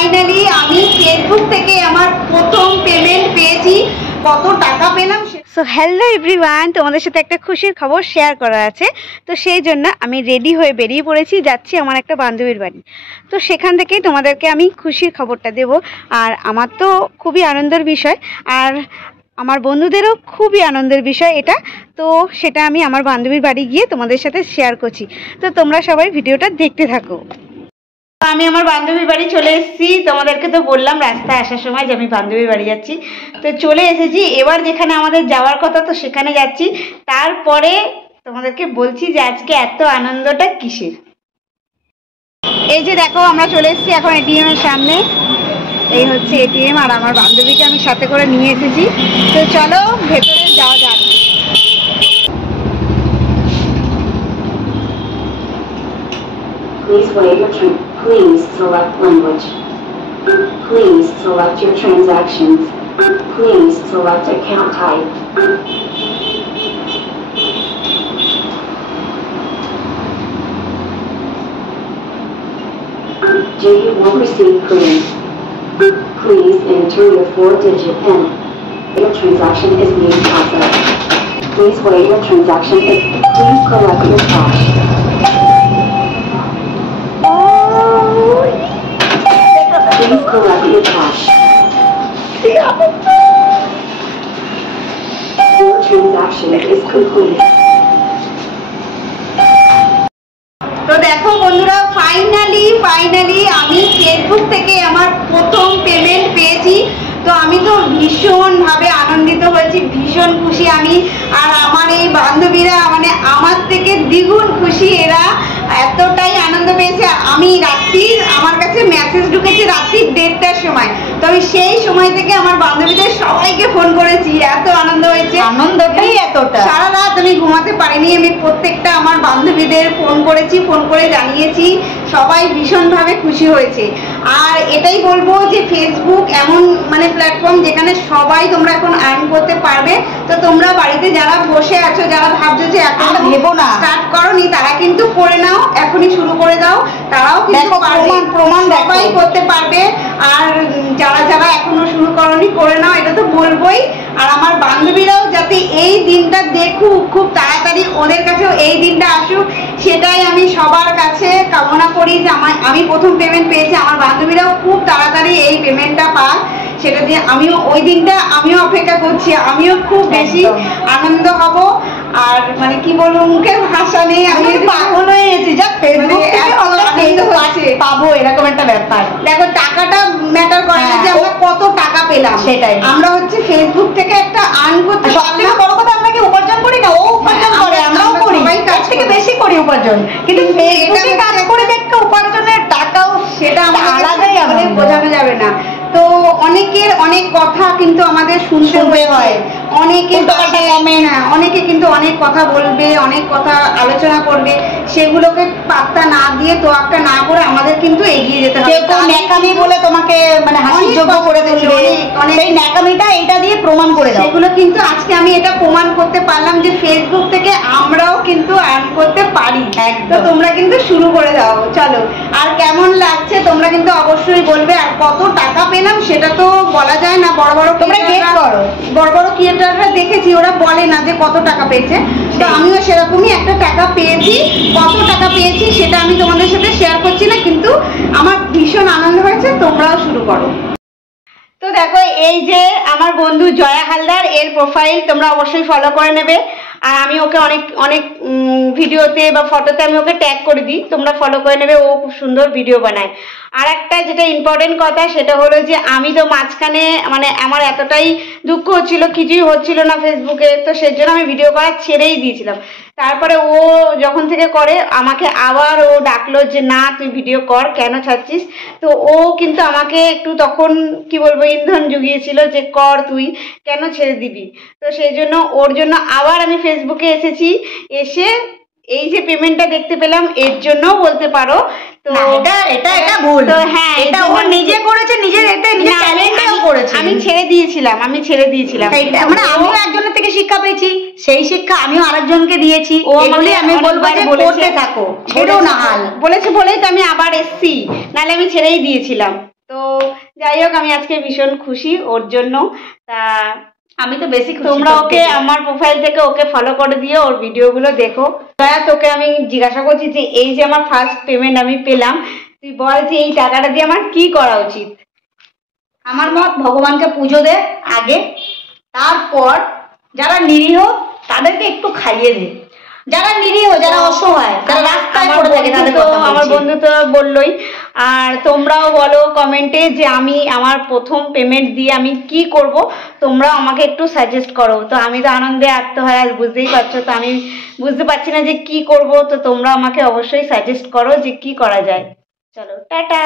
Finally আমি Facebook থেকে আমার প্রথম পেমেন্ট পেয়েছি। কত টাকা পেলাম। সো হ্যালো এভরিওয়ান, তোমাদের সাথে একটা খুশির খবর শেয়ার করা আছে। তো সেই জন্য আমি রেডি হয়ে বেরিয়ে পড়েছি, যাচ্ছি আমার একটা বান্ধবীর বাড়ি। তো সেখান থেকেই তোমাদেরকে আমি খুশির খবরটা দেব। আর আমার তো খুবই আনন্দের বিষয়, আর আমার বন্ধুদেরও খুবই আনন্দের বিষয় এটা। তো সেটা আমি আমার বান্ধবীর বাড়ি গিয়ে তোমাদের সাথে শেয়ার করছি। তো তোমরা সবাই ভিডিওটা দেখতে থাকো। আমি আমার বান্ধবীর বাড়ি চলে এসেছি। তোমাদেরকে তো বললাম রাস্তায় আসার সময় যে আমি বান্ধবীর বাড়ি যাচ্ছি। তো চলে এসেছি, এবার যেখানে আমাদের যাওয়ার কথা তো সেখানে যাচ্ছি। তারপরে তোমাদেরকে বলছি যে আজকে এত আনন্দটা কিসের। এই যে দেখো, আমরা চলে এসেছি এখন এটিএম এর সামনে। এই হচ্ছে এটিএম, আর আমার বান্ধবীকে আমি সাথে করে নিয়ে এসেছি। তো চলো ভেতরে যাওয়া যাক। Please wait your turn. Please select language. Please select your transactions. Please select account type. You will receive please. Please enter your 4-digit PIN. Your transaction is being processed. Please wait your transaction is. Please collect your cash. Please collect your cash. Your transaction is complete. তো দেখো বন্ধুরা, finally আমি Facebook থেকে আমার প্রথম payment পেয়েছি। তো আমি তো ভীষণভাবে আনন্দিত হয়েছি, ভীষণ খুশি আমি। আর আমার এই বান্ধবীরা মানে আমার থেকে দ্বিগুণ খুশি। এরা এতটাই আনন্দ পেয়েছে। আমি রাত্রির আমার কাছে মেসেজ ঢুকেছে রাত্রি 1:30টার সময়। তো আমি সেই সময় থেকে আমার বান্ধবীদের সবাইকে ফোন করেছি। এত আনন্দ হয়েছে, আনন্দটাই এতটা। সারা রাত আমি ঘুমাতে পারিনি। আমি প্রত্যেকটা আমার বান্ধবীদের ফোন করেছি, ফোন করে জানিয়েছি। সবাই ভীষণভাবে খুশি হয়েছে। আর এটাই বলবো যে ফেসবুক এমন মানে প্ল্যাটফর্ম যেখানে সবাই তোমরা এখন আর্ন করতে পারবে। তো তোমরা বাড়িতে যারা বসে আছো, যারা ভাবছো যে এখন ভেবো না, স্টার্ট করোনি, তারা কিন্তু করে নাও, এখনই শুরু করে দাও। তারাও কিন্তু প্রমাণ সবাই করতে পারবে। আর যারা যারা এখনো শুরু করোনি, করে নাও, এটা তো বলবোই। আর আমার বান্ধবীরাও যাতে এই দিনটা দেখুক, খুব তাড়াতাড়ি ওদের কাছেও এই দিনটা আসুক, সেটাই আমি সবার কাছে কামনা করি। যে আমি প্রথম পেমেন্ট পেয়েছি, আমার বান্ধবীরাও খুব তাড়াতাড়ি এই পেমেন্টটা পাক। সেটা দিয়ে আমিও ওই দিনটা আমিও অপেক্ষা করছি। আমিও খুব বেশি আনন্দ হব। আর মানে কি বলবো, মুখের ভাষা নেই। আমি পাগল হয়ে গেছি, যা ফেসবুক পাবো এরকম একটা ব্যাপার। দেখো, টাকাটা ম্যাটার করে না যে আমরা কত টাকা পেলাম, সেটাই। আমরা হচ্ছে ফেসবুক থেকে একটা আর্ন করতে, সবথেকে বড় কথা আমরা কি উপার্জন করি না, ও উপার্জন করে, আমরাও করি, তার থেকে বেশি করি উপার্জন। কিন্তু ফেসবুকে কাজ করে যে একটা উপার্জনের টাকাও, সেটা আলাদাই, আমাদের বোঝানো যাবে না। তো অনেকের অনেক কথা কিন্তু আমাদের শুনতে হয়। অনেকে কিন্তু অনেক কথা বলবে, অনেক কথা আলোচনা করবে। সেগুলোকে পাত্তা না দিয়ে, তোয়াক্কা না করে আমাদের কিন্তু এগিয়ে যেতে হবে। কেউ ন্যাকামি বলে তোমাকে মানে হাসির যোগ্য করে দেবে, সেই ন্যাকামিটা এটা দিয়ে প্রমাণ করে দাও। সেগুলো কিন্তু আজকে আমি এটা প্রমাণ করতে পারলাম যে ফেসবুক থেকে আমরাও কিন্তু আর্ন করতে পারি। তো তোমরা কিন্তু শুরু করে দাও, চলো। আর কেমন লাগছে তোমরা কিন্তু অবশ্যই বলবে। আর কত টাকা পেলাম সেটা তো বলা যায় না। বড় বড় ক্রিয়েটাররা দেখেছি, ওরা বলে না যে কত টাকা পেয়েছে। তো আমিও সেরকমই একটা টাকা পেয়েছি। কত টাকা পেয়েছি সেটা আমি তোমাদের সাথে শেয়ার করছি না, কিন্তু আমার ভীষণ আনন্দ হয়েছে। তোমরাও শুরু করো। তো দেখো, এই যে আমার বন্ধু জয়া হালদার, এর প্রোফাইল তোমরা অবশ্যই ফলো করে নেবে। আর আমি ওকে অনেক ভিডিওতে বা ফটোতে আমি ওকে ট্যাগ করে দিই, তোমরা ফলো করে নেবে। ও খুব সুন্দর ভিডিও বানায়। আর একটা যেটা ইম্পর্টেন্ট কথা, সেটা হলো যে আমি তো মাঝখানে মানে আমার এতটাই দুঃখ হচ্ছিল, কিছুই হচ্ছিল না ফেসবুকে। তো সেই জন্য আমি ভিডিও করা ছেড়েই দিয়েছিলাম। তারপরে ও যখন থেকে করে, আমাকে আবার ও ডাকলো যে না, তুই ভিডিও কর, কেন ছাড়ছিস। তো ও কিন্তু আমাকে একটু তখন কি বলবো ইন্ধন জুগিয়েছিল যে কর, তুই কেন ছেড়ে দিবি। তো সেই জন্য ওর জন্য আবার আমি ফেসবুকে এসেছি। এসে এই যে পেমেন্টটা দেখতে পেলাম, এর জন্যও বলতে পারো। তো এটা ভুল। তো হ্যাঁ, এটা ও নিজে করেছে, নিজের এতে নিজের ট্যালেন্টেও করেছে। আমি ছেড়ে দিয়েছিলাম। মানে আমিও একজনের থেকে শিক্ষা পেয়েছি, সেই শিক্ষা আমিও আরেকজনকে দিয়েছি। ওগুলি আমি বলবো যে করতে থাকো, ছেড়ো না। হাল বলেছে বলেই তো আমি আবার এসছি, নাহলে আমি ছেড়েই দিয়েছিলাম। তো যাই হোক, আমি আজকে ভীষণ খুশি ওর জন্য। তা আমি তো বেশি খুশি। তোমরা ওকে আমার প্রোফাইল থেকে ওকে ফলো করে দিয়ে ওর ভিডিওগুলো দেখো। তোকে আমি জিজ্ঞাসা করছি যে এই যে আমার ফার্স্ট পেমেন্ট আমি পেলাম, তুই বল যে এই টাকাটা দিয়ে আমার কি করা উচিত? আমার মত ভগবানকে পুজো দে আগে, তারপর যারা নিরীহ তাদেরকে একটু খাইয়ে দে। যারা নিরীহ, যারা অসহায়, যারা রাস্তায় পড়ে থাকে তাদের কথা বলছি। আমার বন্ধু তো বললোই। আর তোমরাও বলো কমেন্টে যে আমি আমার প্রথম পেমেন্ট দিয়ে আমি কি করব, তোমরাও আমাকে একটু সাজেস্ট করো। তো আমি তো আনন্দে আত্মহারা, বুঝতেই পারছো। তো আমি বুঝতে পারছি না যে কি করব। তো তোমরা আমাকে অবশ্যই সাজেস্ট করো যে কি করা যায়। চলো টাটা।